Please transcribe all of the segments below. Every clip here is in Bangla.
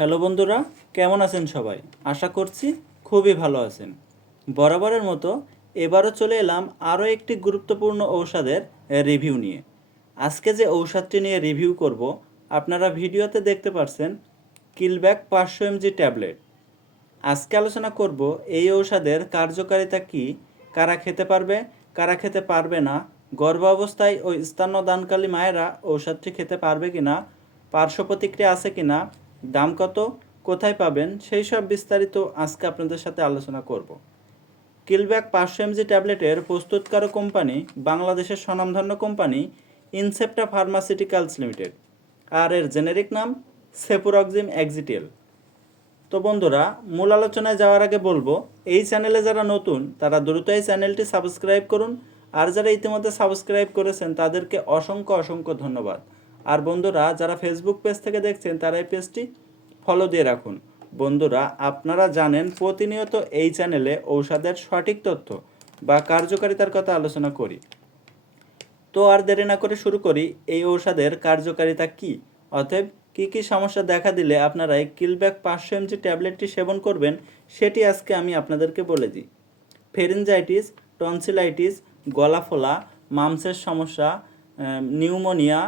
হ্যালো বন্ধুরা, কেমন আছেন সবাই? আশা করছি খুবই ভালো আছেন। বরাবরের মতো এবারও চলে এলাম আরও একটি গুরুত্বপূর্ণ ঔষধের রিভিউ নিয়ে। আজকে যে ঔষধটি নিয়ে রিভিউ করব, আপনারা ভিডিওতে দেখতে পাচ্ছেন কিলব্যাক পাঁচশো এমজি ট্যাবলেট। আজকে আলোচনা করব এই ঔষধের কার্যকারিতা কি, কারা খেতে পারবে, কারা খেতে পারবে না, গর্ভাবস্থায় ও স্তন্যদানকালী মায়েরা ঔষধটি খেতে পারবে কিনা পার্শ্ব প্রতিক্রিয়া আছে কিনা দাম কত, কোথায় পাবেন, সেই সব বিস্তারিত আজকে আপনাদের সাথে আলোচনা করব। কিলব্যাক পাঁচশো এমজি ট্যাবলেটের প্রস্তুতকারক কোম্পানি বাংলাদেশের স্বনামধন্য কোম্পানি ইনসেপ্টা ফার্মাসিউটিক্যালস লিমিটেড। আর এর জেনেরিক নাম সেপুরক্সিম এক্সিটিএল তো বন্ধুরা, মূল আলোচনায় যাওয়ার আগে বলব, এই চ্যানেলে যারা নতুন, তারা দ্রুত এই চ্যানেলটি সাবস্ক্রাইব করুন। আর যারা ইতিমধ্যে সাবস্ক্রাইব করেছেন, তাদেরকে অসংখ্য অসংখ্য ধন্যবাদ। আর বন্ধুরা, যারা ফেসবুক পেজ থেকে দেখছেন, তারা এই পেজটি ফলো দিয়ে রাখুন। বন্ধুরা, আপনারা জানেন প্রতিনিয়ত এই চ্যানেলে ঔষধের সঠিক তথ্য বা কার্যকারিতার কথা আলোচনা করি। তো আর দেরি না করে শুরু করি, এই ঔষধের কার্যকারিতা কি? অতএব, কি কি সমস্যা দেখা দিলে আপনারা এই কিলব্যাক পাঁচশো এমজি ট্যাবলেটটি সেবন করবেন, সেটি আজকে আমি আপনাদেরকে বলে দিই। ফেরেঞ্জাইটিস টনসিলাইটিস গলা ফোলা মামসের সমস্যা নিউমোনিয়া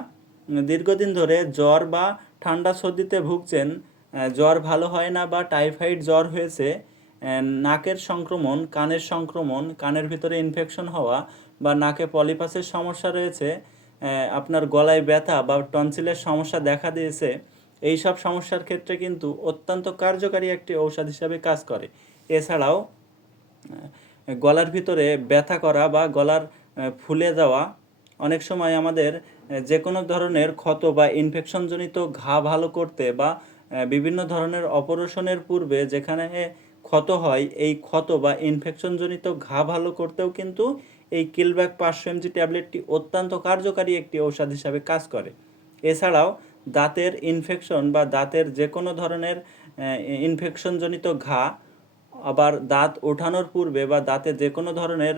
দীর্ঘদিন ধরে জ্বর বা ঠান্ডা সর্দিতে ভুগছেন জ্বর ভালো হয় না বা টাইফয়েড জ্বর হয়েছে নাকের সংক্রমণ, কানের সংক্রমণ, কানের ভিতরে ইনফেকশন হওয়া বা নাকে পলিপাসের সমস্যা রয়েছে আপনার গলায় ব্যথা বা টনসিলের সমস্যা দেখা দিয়েছে এই সব সমস্যার ক্ষেত্রে কিন্তু অত্যন্ত কার্যকারী একটি ঔষধ হিসাবে কাজ করে। এছাড়াও গলার ভিতরে ব্যথা করা বা গলার ফুলে যাওয়া অনেক সময় আমাদের যে কোনো ধরনের ক্ষত বা ইনফেকশনজনিত ঘা ভালো করতে বা বিভিন্ন ধরনের অপারেশনের পূর্বে যেখানে ক্ষত হয়, এই ক্ষত বা ইনফেকশনজনিত ঘা ভালো করতেও কিন্তু এই কিলব্যাক পাঁচশো এমজি ট্যাবলেটটি অত্যন্ত কার্যকারী একটি ঔষধ হিসাবে কাজ করে। এছাড়াও দাঁতের ইনফেকশন বা দাঁতের যে কোনো ধরনের ইনফেকশনজনিত ঘা আবার দাঁত ওঠানোর পূর্বে বা দাঁতে যে কোনো ধরনের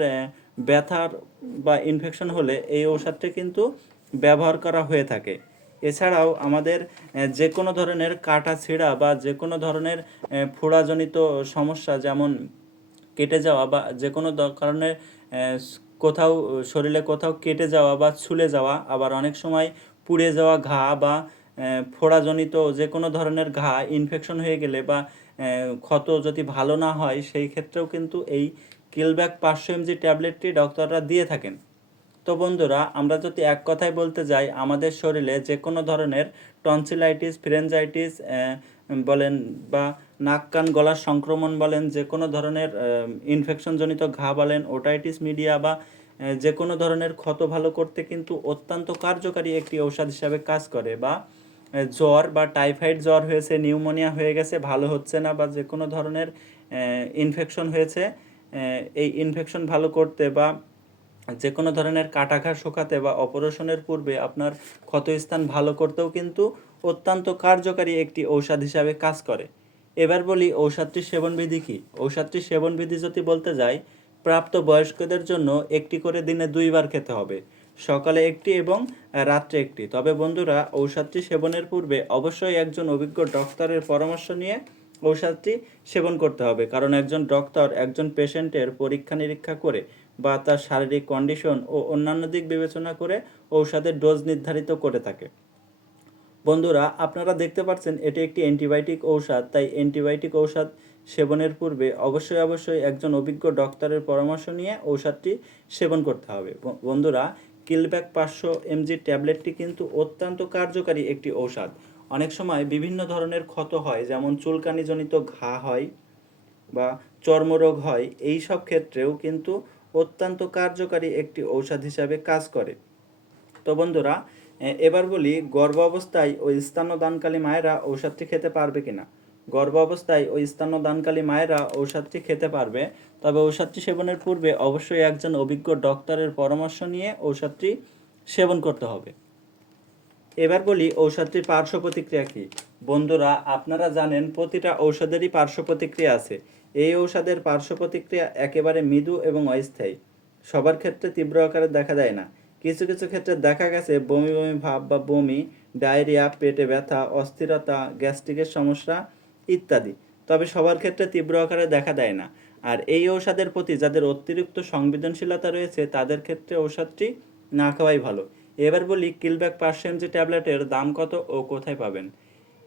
ব্যথার বা ইনফেকশন হলে এই ঔষধটি কিন্তু ব্যবহার করা হয়ে থাকে। এছাড়াও আমাদের যে কোনো ধরনের কাটা ছিঁড়া বা যে কোনো ধরনের ফোড়াজনিত সমস্যা যেমন কেটে যাওয়া বা যে কোনো কারণে কোথাও, শরীরে কোথাও কেটে যাওয়া বা ছুলে যাওয়া, আবার অনেক সময় পুড়ে যাওয়া ঘা বা ফোড়াজনিত যে কোনো ধরনের ঘা ইনফেকশন হয়ে গেলে বা ক্ষত যদি ভালো না হয়, সেই ক্ষেত্রেও কিন্তু এই কিলব্যাক পাঁচশো এমজি ট্যাবলেটটি ডক্টররা দিয়ে থাকেন। তো বন্ধুরা, আমরা যদি এক কথায় বলতে যাই, আমাদের শরীরে যে কোনো ধরনের টনসিলাইটিস ফ্রেঞ্জাইটিস বলেন বা নাক কান গলার সংক্রমণ বলেন যে কোনো ধরনের ইনফেকশনজনিত ঘা বলেন ওটাইটিস মিডিয়া বা যে কোনো ধরনের ক্ষত ভালো করতে কিন্তু অত্যন্ত কার্যকারী একটি ঔষধ হিসাবে কাজ করে বা জ্বর বা টাইফয়েড জ্বর হয়েছে, নিউমোনিয়া হয়ে গেছে, ভালো হচ্ছে না বা যে কোনো ধরনের ইনফেকশন হয়েছে এই ইনফেকশন ভালো করতে বা যে কোনো ধরনের কাটাঘাট শুকাতে বা অপারেশনের পূর্বে আপনার ক্ষতস্থান ভালো করতেও কিন্তু অত্যন্ত কার্যকারী একটি ঔষধ হিসাবে কাজ করে। এবার বলি ঔষধটির সেবনবিধি কী? ঔষধটির সেবনবিধি যদি বলতে যাই, প্রাপ্ত বয়স্কদের জন্য একটি করে দিনে দুইবার খেতে হবে, সকালে একটি এবং রাত্রে একটি। তবে বন্ধুরা, ঔষধটি সেবনের পূর্বে অবশ্যই একজন অভিজ্ঞ ডক্টরের পরামর্শ নিয়ে ঔষধটি সেবন করতে হবে। কারণ একজন ডক্টর একজন পেশেন্টের পরীক্ষা নিরীক্ষা করে বা তার শারীরিক কন্ডিশন ও অন্যান্য দিক বিবেচনা করে ঔষধের ডোজ নির্ধারিত করে থাকে। বন্ধুরা, আপনারা দেখতে পাচ্ছেন এটি একটি অ্যান্টিবায়োটিক ঔষধ, তাই অ্যান্টিবায়োটিক ঔষধ সেবনের পূর্বে অবশ্যই অবশ্যই একজন অভিজ্ঞ ডক্টরের পরামর্শ নিয়ে ঔষধটি সেবন করতে হবে। বন্ধুরা, কিলব্যাক পাঁচশো এমজি ট্যাবলেটটি কিন্তু অত্যন্ত কার্যকারী একটি ঔষধ। অনেক সময় বিভিন্ন ধরনের ক্ষত হয়, যেমন চুলকানিজনিত ঘা হয় বা চর্মরোগ হয়, এই সব ক্ষেত্রেও কিন্তু অত্যন্ত কার্যকারী একটি ঔষধ হিসাবে কাজ করে। তো বন্ধুরা এবার বলি গর্ভ অবস্থায় ওই স্তন্যদানকালী মায়েরা ঔষধটি খেতে পারবে কিনা? গর্ভ অবস্থায় ওই স্তন্যদানকালী মায়েরা ঔষধটি খেতে পারবে, তবে ঔষধটি সেবনের পূর্বে অবশ্যই একজন অভিজ্ঞ ডক্টরের পরামর্শ নিয়ে ঔষধটি সেবন করতে হবে। এবার বলি ঔষধটির পার্শ্ব প্রতিক্রিয়া কী? বন্ধুরা, আপনারা জানেন প্রতিটা ঔষধেরই পার্শ্ব প্রতিক্রিয়া আছে। এই ঔষধের পার্শ্ব প্রতিক্রিয়া একেবারে মৃদু এবং অস্থায়ী। সবার ক্ষেত্রে তীব্র আকারে দেখা দেয় না। কিছু কিছু ক্ষেত্রে দেখা গেছে বমি বমি ভাব বা বমি, ডায়রিয়া, পেটে ব্যথা, অস্থিরতা, গ্যাস্ট্রিকের সমস্যা ইত্যাদি। তবে সবার ক্ষেত্রে তীব্র আকারে দেখা দেয় না। আর এই ঔষধের প্রতি যাদের অতিরিক্ত সংবেদনশীলতা রয়েছে, তাদের ক্ষেত্রে ঔষধটি না খাওয়াই ভালো। এবার বলি কিলব্যাক পাঁচশো এমজি ট্যাবলেটের দাম কত ও কোথায় পাবেন?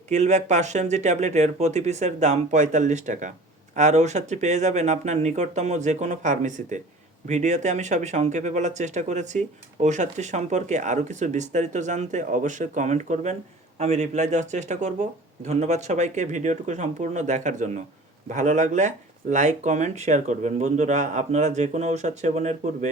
কিলব্যাক পাঁচশো এমজি ট্যাবলেটের প্রতি পিসের দাম পঁয়তাল্লিশ টাকা। আর ঔষধটি পেয়ে যাবেন আপনার নিকটতম যে কোনো ফার্মেসিতে। ভিডিওতে আমি সবই সংক্ষেপে বলার চেষ্টা করেছি। ঔষধটি সম্পর্কে আরও কিছু বিস্তারিত জানতে অবশ্যই কমেন্ট করবেন। আমি রিপ্লাই দেওয়ার চেষ্টা করব। ধন্যবাদ সবাইকে ভিডিওটুকু সম্পূর্ণ দেখার জন্য। ভালো লাগলে লাইক, কমেন্ট, শেয়ার করবেন। বন্ধুরা, আপনারা যে কোনো ঔষধ সেবনের পূর্বে